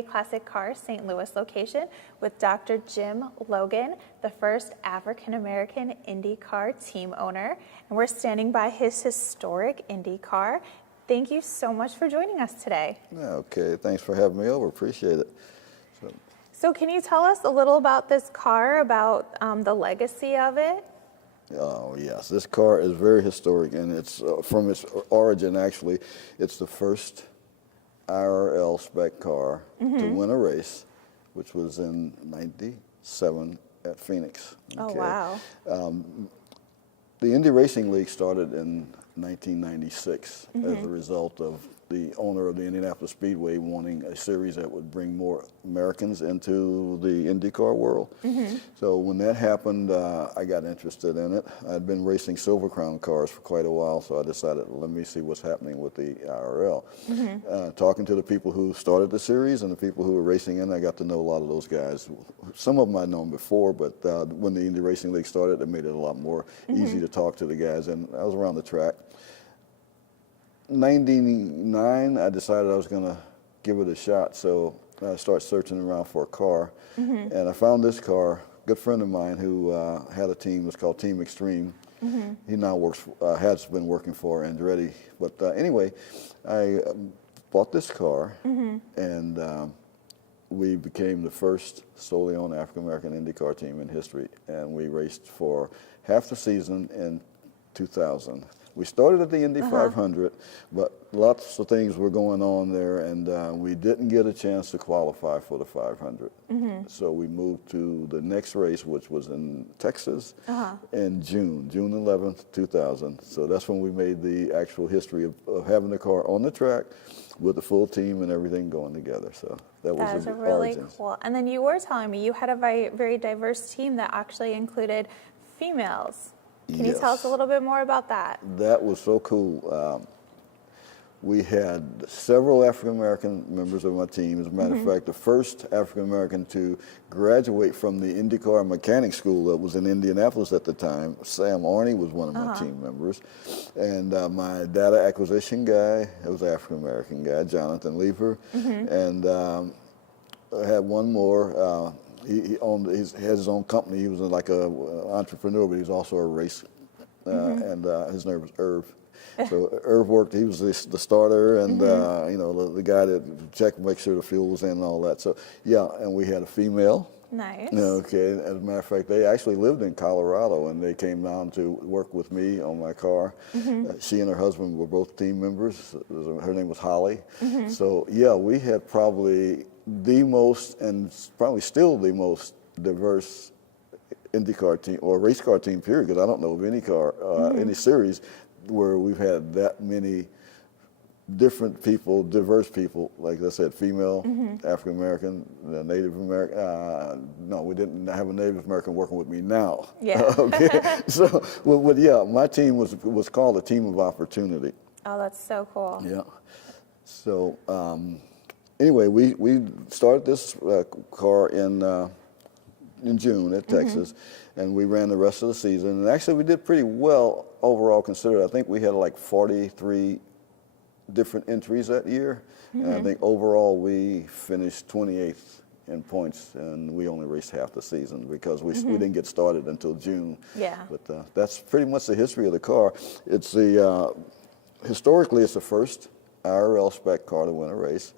Classic Cars St. Louis location with Dr. Jim Logan, the first African American Indy Car team owner, and we're standing by his historic Indy car. Thank you so much for joining us today. Okay, thanks for having me over. Appreciate it. So can you tell us a little about this car, about the legacy of it? Oh yes, this car is very historic, and it's from its origin. Actually, it's the first IRL spec car to win a race, which was in '97 at Phoenix. Okay. Oh wow! The Indy Racing League started in 1996 as a result of the owner of the Indianapolis Speedway wanting a series that would bring more Americans into the IndyCar world. So when that happened, I got interested in it. I'd been racing Silver Crown cars for quite a while, so I decided, let me see what's happening with the IRL. Talking to the people who started the series and the people who were racing in, I got to know a lot of those guys. Some of them I'd known before, but when the Indy Racing League started, it made it a lot more easy to talk to the guys, and I was around the track. 99, I decided I was going to give it a shot, so I started searching around for a car, and I found this car. A good friend of mine who had a team, it's called Team Extreme. He now works, has been working for Andretti, but anyway, I bought this car, and we became the first solely owned African American Indy Car team in history, and we raced for half the season in 2000. We started at the Indy 500, but lots of things were going on there, and we didn't get a chance to qualify for the 500. So we moved to the next race, which was in Texas in June 11th, 2000. So that's when we made the actual history of having the car on the track with the full team and everything going together. So that was the really origins. Cool. And then you were telling me you had a very diverse team that actually included females. Can you tell us a little bit more about that? That was so cool. We had several African-American members of my team. As a matter of fact, the first African-American to graduate from the IndyCar mechanic school that was in Indianapolis at the time, Sam Arney, was one of my team members. And my data acquisition guy, it was an African-American guy, Jonathan Lever. And I had one more. He has his own company. He was like an entrepreneur, but he was also a race, and his name was Irv. So Irv worked. He was the starter, and you know, the guy that checked, make sure the fuel was in and all that. So yeah, and we had a female. Nice. Okay. As a matter of fact, they actually lived in Colorado, and they came down to work with me on my car. She and her husband were both team members. Her name was Holly. So yeah, we had probably the most, and probably still the most diverse IndyCar team or race car team, period, because I don't know of any car, any series where we've had that many different people, diverse people, like I said, female, African American, Native American. No, we didn't have a Native American working with me now. Yeah. Okay. So, well, yeah, my team was called a team of opportunity. Oh, that's so cool. Yeah. So, anyway, we started this car in June at Texas, and we ran the rest of the season. And actually, we did pretty well overall considered. I think we had like 43 different entries that year, and I think overall we finished 28th in points, and we only raced half the season because we didn't get started until June. Yeah. But that's pretty much the history of the car. It's the historically, it's the first IRL spec car to win a race.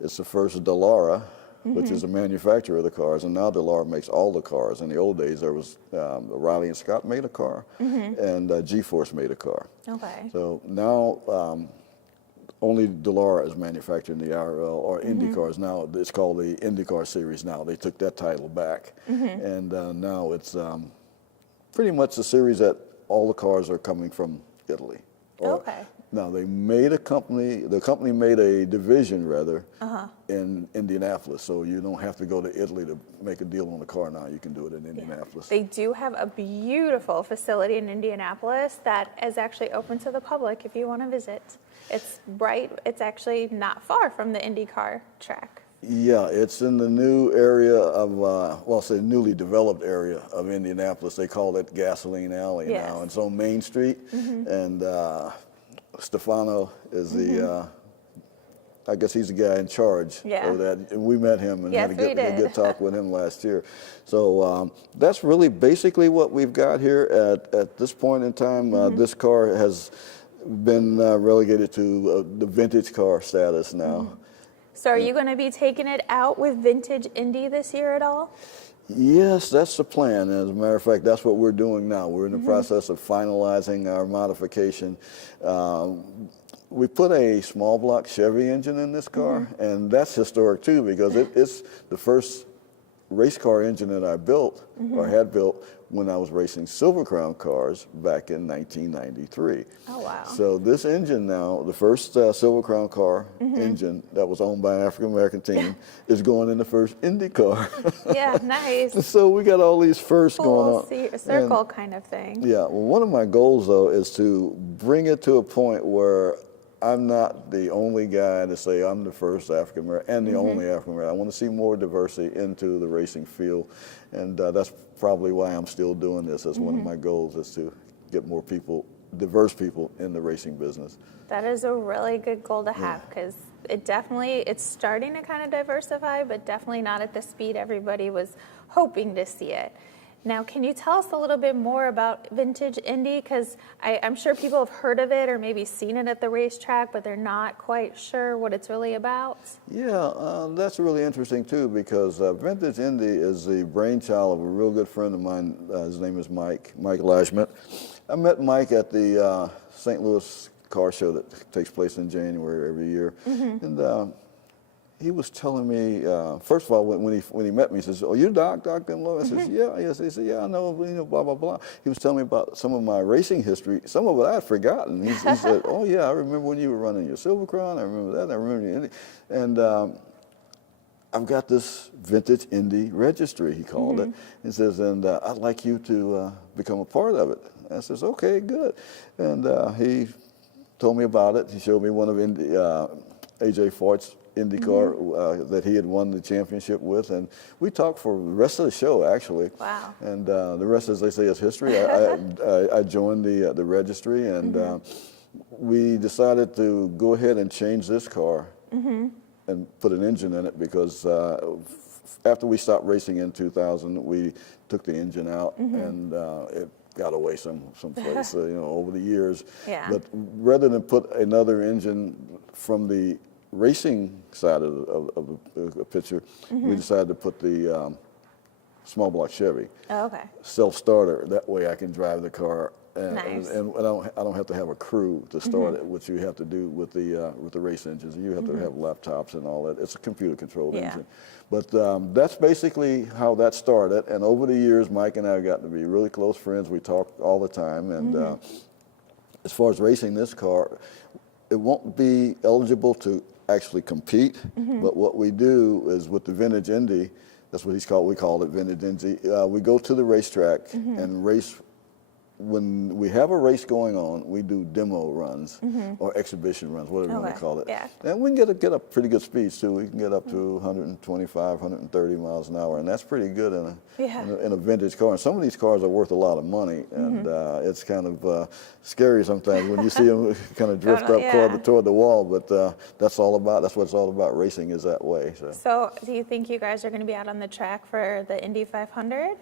It's the first Dallara, which is the manufacturer of the cars, and now Dallara makes all the cars. In the old days, there was Riley and Scott made a car, and G-Force made a car. Okay. So now only Dallara is manufactured in the IRL or Indy cars. Now it's called the IndyCar series now. They took that title back, and now it's pretty much the series that all the cars are coming from Italy. Okay. Now they made a company. The company made a division rather in Indianapolis, so you don't have to go to Italy to make a deal on a car now. You can do it in Indianapolis. They do have a beautiful facility in Indianapolis that is actually open to the public if you want to visit. It's right. It's actually not far from the IndyCar track. Yeah, it's in the new area of, well, it's a newly developed area of Indianapolis. They call it Gasoline Alley now. It's on Main Street, and Stefano is the I guess he's the guy in charge of that. And we met him and had a good talk with him last year. So that's really basically what we've got here at this point in time. This car has been relegated to the vintage car status now. So are you going to be taking it out with Vintage Indy this year at all? Yes, that's the plan. As a matter of fact, that's what we're doing now. We're in the process of finalizing our modification. We put a small block Chevy engine in this car, and that's historic too because it's the first race car engine that I built or had built when I was racing Silver Crown cars back in 1993. Oh, wow. So this engine now, the first Silver Crown car engine that was owned by an African American team is going in the first Indy car. Yeah, nice. So we got all these firsts going on. Full circle kind of thing. Yeah, well, one of my goals though is to bring it to a point where I'm not the only guy to say I'm the first African American and the only African American. I want to see more diversity into the racing field, and that's probably why I'm still doing this. That's one of my goals, is to get more people, diverse people, in the racing business. That is a really good goal to have because it's starting to kind of diversify, but definitely not at the speed everybody was hoping to see it. Now, can you tell us a little bit more about Vintage Indy? Because I'm sure people have heard of it or maybe seen it at the racetrack, but they're not quite sure what it's really about. Yeah, that's really interesting too, because Vintage Indy is the brainchild of a real good friend of mine. His name is Mike Lashmet. I met Mike at the St. Louis car show that takes place in January every year. And he was telling me, first of all, when he met me, he says, "Oh, you're Dr. Logan?" I says, "Yeah." Yes. He said, "Yeah, I know, blah, blah, blah." He was telling me about some of my racing history. Some of it I had forgotten. He said, "Oh, yeah, I remember when you were running your Silver Crown. I remember that. I remember your Indy." And I've got this Vintage Indy registry, he called it. He says, "And I'd like you to become a part of it." I says, "Okay, good." And he told me about it. He showed me one of A.J. Foyt's Indy car that he had won the championship with, and we talked for the rest of the show, actually. Wow. And the rest, as they say, is history. I joined the registry, and we decided to go ahead and change this car and put an engine in it, because after we stopped racing in 2000, we took the engine out, and it got away someplace, over the years. Yeah. But rather than put another engine from the racing side of the picture, we decided to put the small block Chevy. Oh, okay. Self-starter. That way I can drive the car, and, Nice. and I don't have to have a crew to start it, which you have to do with the race engines. You have to have laptops and all that. It's a computer-controlled engine. But that's basically how that started. And over the years, Mike and I have gotten to be really close friends. We talk all the time. And as far as racing this car, it won't be eligible to actually compete, but what we do is with the Vintage Indy, that's what we call it, Vintage Indy, we go to the racetrack and race. When we have a race going on, we do demo runs or exhibition runs, whatever you want to call it. Yeah. And we can get up pretty good speeds too. We can get up to 125, 130 miles an hour, and that's pretty good in a vintage car. And some of these cars are worth a lot of money, and it's kind of scary sometimes when you see them kind of drift up toward the wall. But that's what it's all about. Racing is that way. So do you think you guys are going to be out on the track for the Indy 500?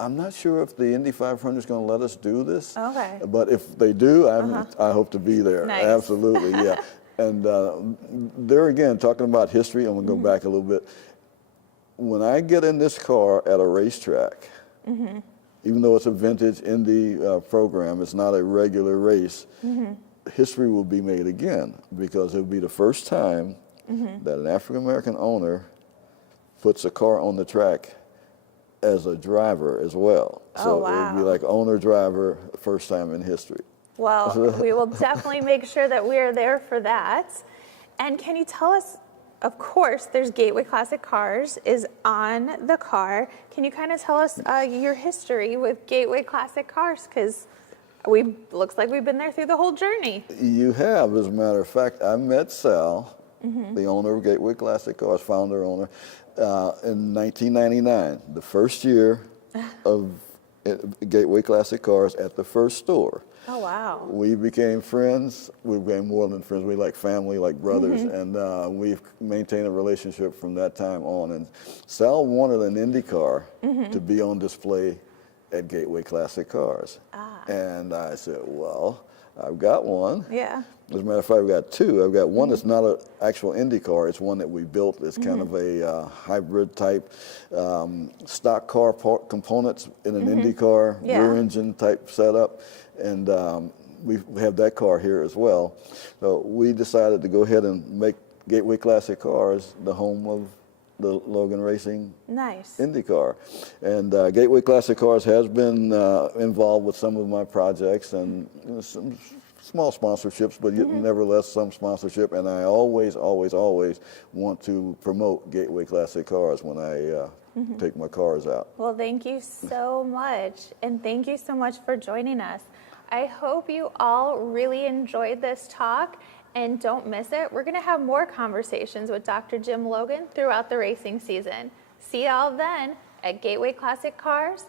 I'm not sure if the Indy 500 is going to let us do this. Okay. But if they do, I hope to be there. Nice. Absolutely, yeah. And there again, talking about history, I'm going to go back a little bit. When I get in this car at a racetrack, even though it's a Vintage Indy program, it's not a regular race, history will be made again, because it will be the first time that an African American owner puts a car on the track as a driver as well. So it would be like owner-driver, first time in history. Well, we will definitely make sure that we are there for that. And can you tell us, of course, there's Gateway Classic Cars is on the car. Can you kind of tell us your history with Gateway Classic Cars? Because looks like we've been there through the whole journey. You have, as a matter of fact. I met Sal, the owner of Gateway Classic Cars, founder owner, in 1999, the first year of Gateway Classic Cars at the first store. Oh, wow. We became friends. We became more than friends. We like family, like brothers, and we've maintained a relationship from that time on. And Sal wanted an Indy car to be on display at Gateway Classic Cars. And I said, well, I've got one. Yeah. As a matter of fact, I've got two. I've got one that's not an actual Indy car. It's one that we built. It's kind of a hybrid type stock car components in an Indy car, rear engine type setup. And we have that car here as well. So we decided to go ahead and make Gateway Classic Cars the home of the Logan Racing Indy Car. And Gateway Classic Cars has been involved with some of my projects and some small sponsorships, but nevertheless some sponsorship. And I always want to promote Gateway Classic Cars when I take my cars out. Well, thank you so much. And thank you so much for joining us. I hope you all really enjoyed this talk, and don't miss it. We're going to have more conversations with Dr. Jim Logan throughout the racing season. See y'all then at Gateway Classic Cars